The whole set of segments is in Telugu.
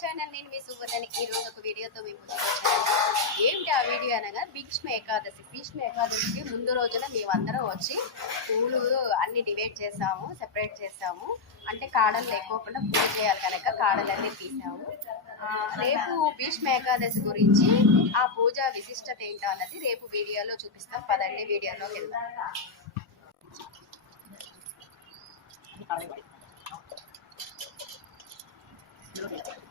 ఛానల్ నేను మీ సువర్ణని ఈ రోజు ఒక వీడియోతో మేము ఏమిటి ఏంటి ఆ వీడియో అనగా భీష్మ ఏకాదశి. భీష్మ ఏకాదశికి ముందు రోజున మేమందరం వచ్చి పూలు అన్ని డివైడ్ చేసాము సెపరేట్ చేసాము. అంటే కాడలు లేకోకుండా పూజ చేయాలి కనుక కాడలన్నీ తీసాము. రేపు భీష్మ ఏకాదశి గురించి ఆ పూజ విశిష్టత ఏంటో అన్నది రేపు వీడియోలో చూపిస్తాం. పదండి వీడియోలోకి వెళ్దాం.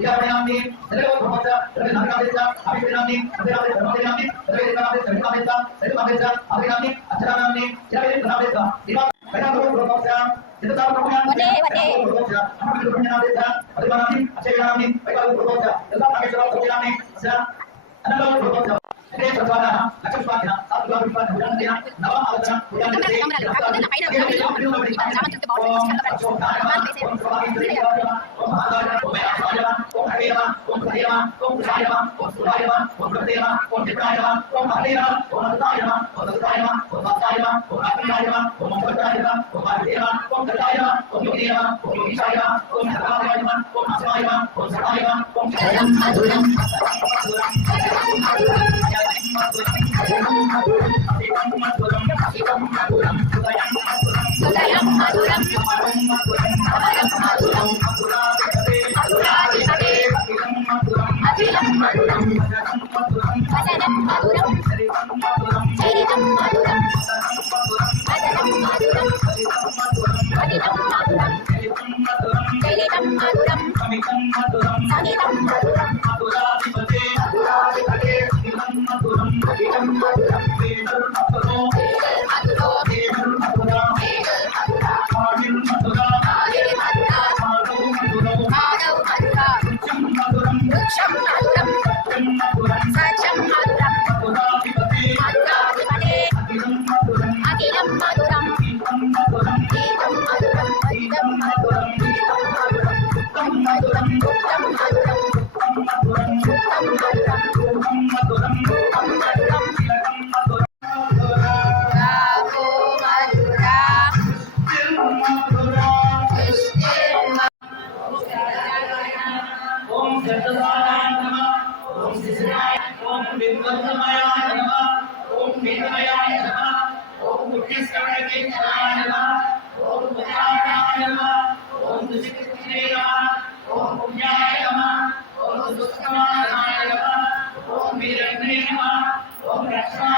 నమస్తే నమః నమో వెంకటేశ విరామయామి సర్వ ప్రపంచ సర్వ నరకాదేశ అభిరామి అభిరామి సర్వదేయామి సర్వ దేశామి సర్వకాదేశ సర్వకాదేశ అభిరామి అక్షరామి చిరవే దివా కయాలో ప్రపంచ చిత్తతా ప్రపంచ వదే, ప్రపంచ అభిరామి ప్రపంచనాదేశ అభిరామి అక్షరామి ప్రపంచ యథా నాగేశ్వర ప్రపంచనామి స ప్రపంచ ఇదే ప్రసాద లక్ష్మ సాత్విక విశ్వాస భుజాన నవ ఆలోచన భుజాన 东不晒吗？我晒吗？我不晒吗？我晒吗？我晒吗？东不晒吗？我晒吗？我晒吗？我晒吗？我晒吗？我晒吗？我晒吗？我晒吗？东不晒吗？东晒吗？东晒吗？东晒吗？东晒吗？东晒吗？东晒吗？ 감你합 니. దుష్కృతే నమః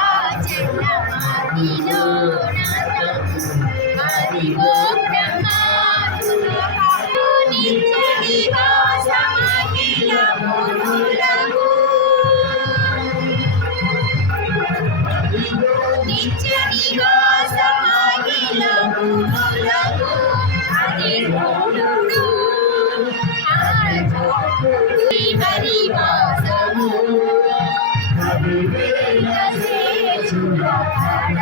అదిగో బ్రహ్మాదుల to your.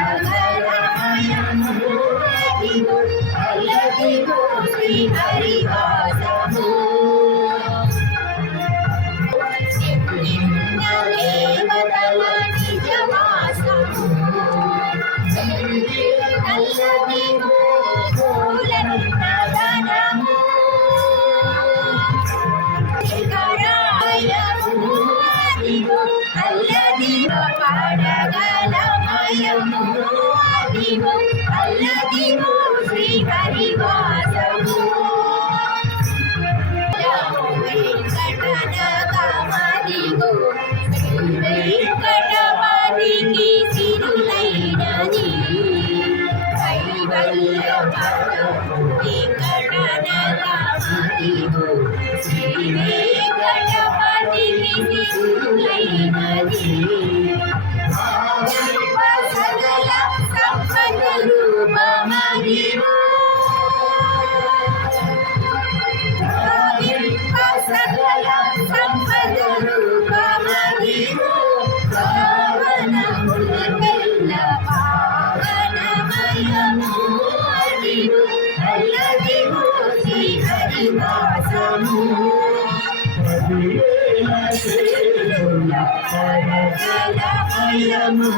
పరకలమయము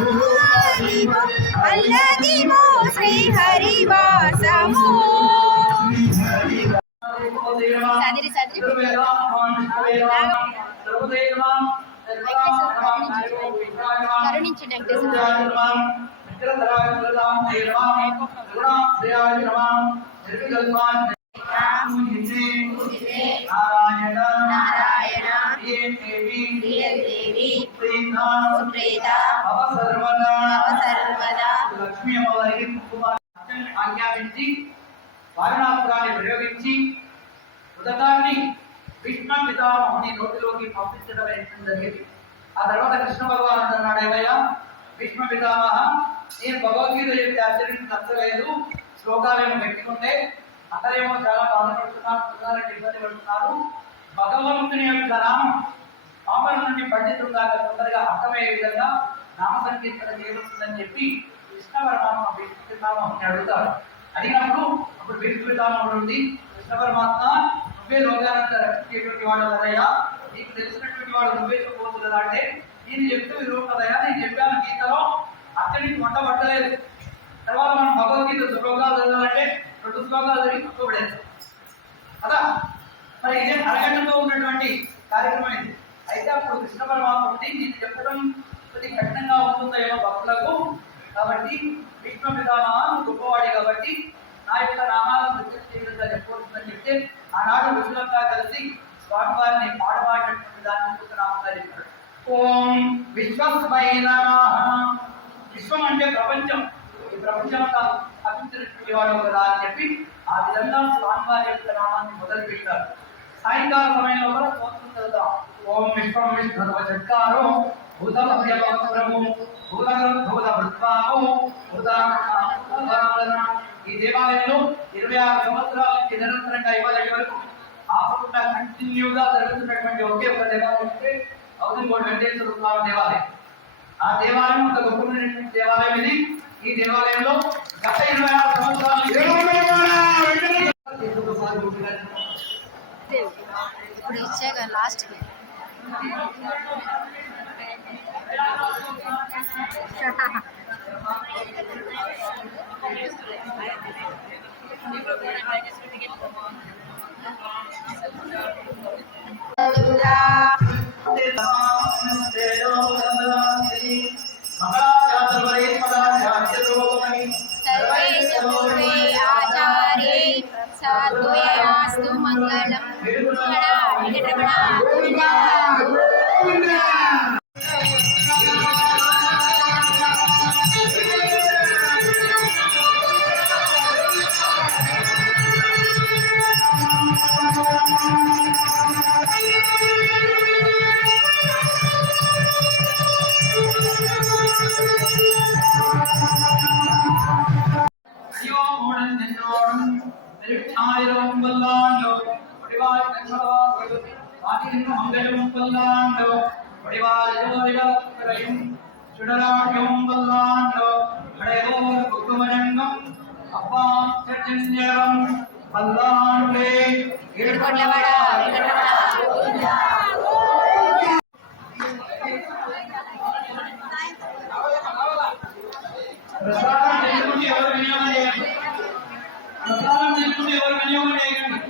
శ్రీ హరివాసము సదిరి సదిరి కరుణించండి వెంకటేశ్వర నారాయణ నారాయణ దేవి దేవి ప్రీత సుప్రీత అవసర్వదా సర్వదా లక్ష్మీ అమ్మవారికి కుంకుమ ఆజ్ఞాపించి వారణాపురాన్ని ప్రయోగించి ఉదకాన్ని కృష్ణ పితామహుని నోటిలోకి పంపించడం జరిగింది. ఆ తర్వాత కృష్ణ భగవానుడు అన్నాడు ఏమయ్యా? భీష్మ పితామహ నేను భగవద్గీత చెప్తే ఆచరించి నచ్చలేదు శ్లోకాలేమో పెట్టుకుంటే అందరేమో చాలా బాధపడుతున్నారు పిల్లలకి ఇబ్బంది పడుతున్నారు భగవంతుని యొక్క నామం పాపల నుండి పండితులు దాకా తొందరగా అర్థమయ్యే విధంగా నామ సంకీర్తన చేయవలసిందని చెప్పి కృష్ణ పరమాత్మ భీష్మ పితామహుని అడుగుతారు అడిగినప్పుడు అప్పుడు భీష్మ పితామహుడు నుండి కృష్ణ పరమాత్మ నువ్వే లోకానంత రక్షించేటువంటి వాడు కదయ్యా? నీకు తెలిసినటువంటి వాడు నువ్వే చెప్పవచ్చు కదా అంటే నేను చెప్తూ విలువ కదయ్యా నేను చెప్పాను గీతలో అతనికి వంట పట్టలేదు. తర్వాత మనం భగవద్గీత శ్లోకాలు చదవాలంటే రెండు శ్లోకాలు కదా? మరి ఇదే అరగంటలో ఉన్నటువంటి కార్యక్రమం ఇది అయితే అప్పుడు కృష్ణ పరమాత్మ నేను చెప్పడం కొద్ది కఠినంగా ఉంటుందేమో భక్తులకు. కాబట్టి విష్ణు పితామహ గొప్పవాడి కాబట్టి నా యొక్క నామాలను ప్రత్యక్ష విధంగా చెప్పవచ్చుదని చెప్తే ఆనాడు ఋషులంతా కలిసి స్వామివారిని పాడబాడినటువంటి దాన్ని ఒక నామంగా చెప్పాడు ఓం విశ్వస్మై విశ్వం అంటే ప్రపంచం. ఈ ప్రపంచం కాదు. అభివృద్ధి కదా అని చెప్పి ఆ విధంగా స్వామివారి యొక్క నామాన్ని మొదలు పెట్టారు సాయంకాల సమయంలో కూడా స్తోత్రం చదువుతాం ఓం విశ్వం విష్ణు చట్కారో భూత భూతము భూత భూత భృత్వాహో ఈ దేవాలయంలో ఇరవై ఆరు సంవత్సరాల నుంచి నిరంతరంగా ఇవ్వాలి వరకు ఆపకుండా కంటిన్యూగా జరుగుతున్నటువంటి ఒకే ఒక దేవాలయం అంటే అవుతుంగోడు వెంకటేశ్వర స్వామి దేవాలయం. ఆ దేవాలయం ఒక గొప్పమైనటువంటి దేవాలయం ఇది. ఈ దేవాలయంలో గత ఇరవై ఆరు సంవత్సరాలు ఇప్పుడు ఇచ్చాక లాస్ట్ సర్వే ఏడుకొండవాడ వెంకటరమణ గోవింద ప్రసాదం తెలుగుండి ఎవరు వినియోగం చేయండి ప్రసాదం తెలుగుండి ఎవరు వినియోగం చేయండి